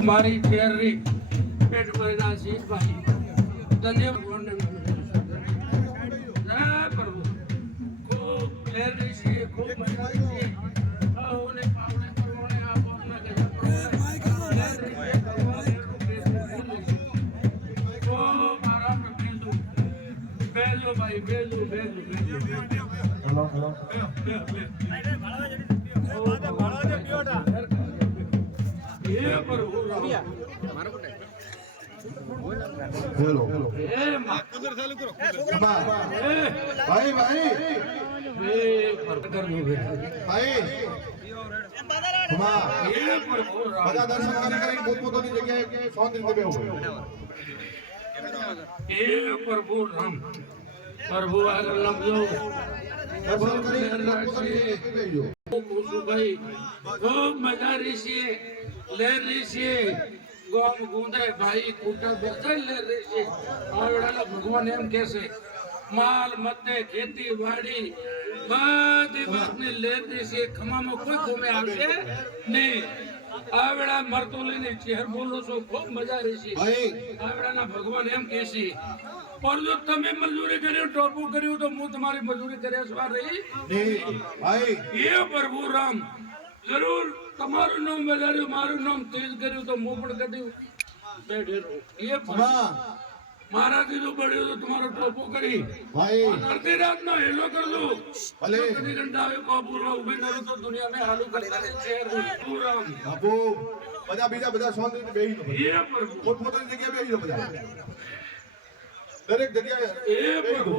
મારી ફેરરી પેટ ભરેલા છે ભાઈ તને ભગવાનને ના પ્રભુ ખૂબ ફેરરી છે ખૂબ મજા છે આઓને પાવને કરવાને આ બોલના ગજબ ઓ મારા પ્રભુ બેજો ભાઈ બેજો હેલો હેલો હેલો ભાઈ ભાઈ બધા દર્શન કરી પોતપોતાની જગ્યાએ શાંતિ રીતે બેહો એ પ્રભુ રામ પ્રભુ આગળ લખજો દર્શન કરી પોતપોતાની બેહો ભાઈ ખૂબ મજા રહી લે રહી છે ગોમ ગુંદે ભાઈ કુટા બધા લે રહી છે આવડાના ભગવાન એમ કહેશે માલ મતે ખેતી વાડી બધી વાતની લે રહી છે ખમામાં કોઈ ગોમે આવશે નહીં આવડા મરતો લઈને ચહેર બોલો છો ખૂબ મજા રહી છે આવડાના ભગવાન એમ કહેશે पर जो तमे मजदूरी करी टोपू करी तो मुझ तुम्हारी मजदूरी करे सवार रही भाई ये प्रभु राम जरूर तुम्हारू नाम बजार्યું મારું નામ તેજ કર્યું તો મો પણ કર્યું બેઠે રહો ये મારાથી જો બળ્યો તો તમારો ટોપો કરી भाई અડધી રાત નો હેલો કર દો ભલે કદી ઘંટા આવે બાબુરા ઉભે કરો તો દુનિયા में હાલુ કરતા શહેર પ્રભુ રામ બાપુ બધા શાંત રીતે બેહી ये प्रभु પોતપોતાની જગ્યાએ બેહી જાઓ બધા દરેક જગ્યાએ એ પ્રભુ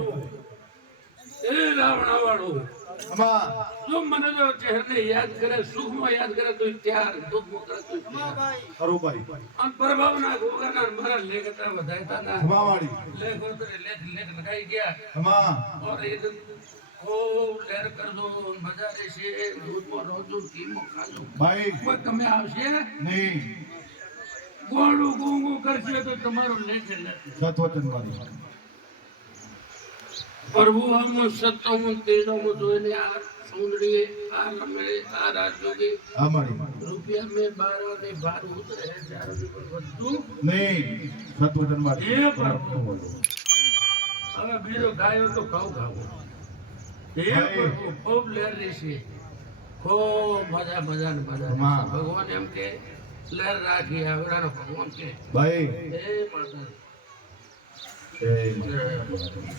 એ રાવણા વાળો જો મને જો ચહેરને યાદ કરે સુખમાં યાદ કરે તો ત્યાર દુઃખમાં કરે તો ખરું ભાઈ અને પ્રભાવના ગોગાના મારા લેખતા વધાયતા ના હમાવાડી લેખ લગાઈ ગયા હમા और ये खूब લેર કર દો મજા રહેશે દૂધમાં રોજુ ઘીમાં ખાજો ભાઈ કોઈ તમે આવશે નહીં ગોળું ગુંગું કરશે તો તમારું લેખે સતવચન વાળી प्रभु हम सत्तम तेजो जोने आ सुंदरी आ रमे आ राजोगी અમારી रुपया में 12 ने 12 उतरे 4 पर वस्तु નહીં સતવચન વાળી એ પ્રભુ હવે બીજો ગાયો તો ખાવ એ પ્રભુ ખૂબ લેર છે ખૂબ મજા ને મજા ભગવાન એમ કે લેર રાખી આવડાનો ભગવાન કે ભાઈ એ માતા જય માતા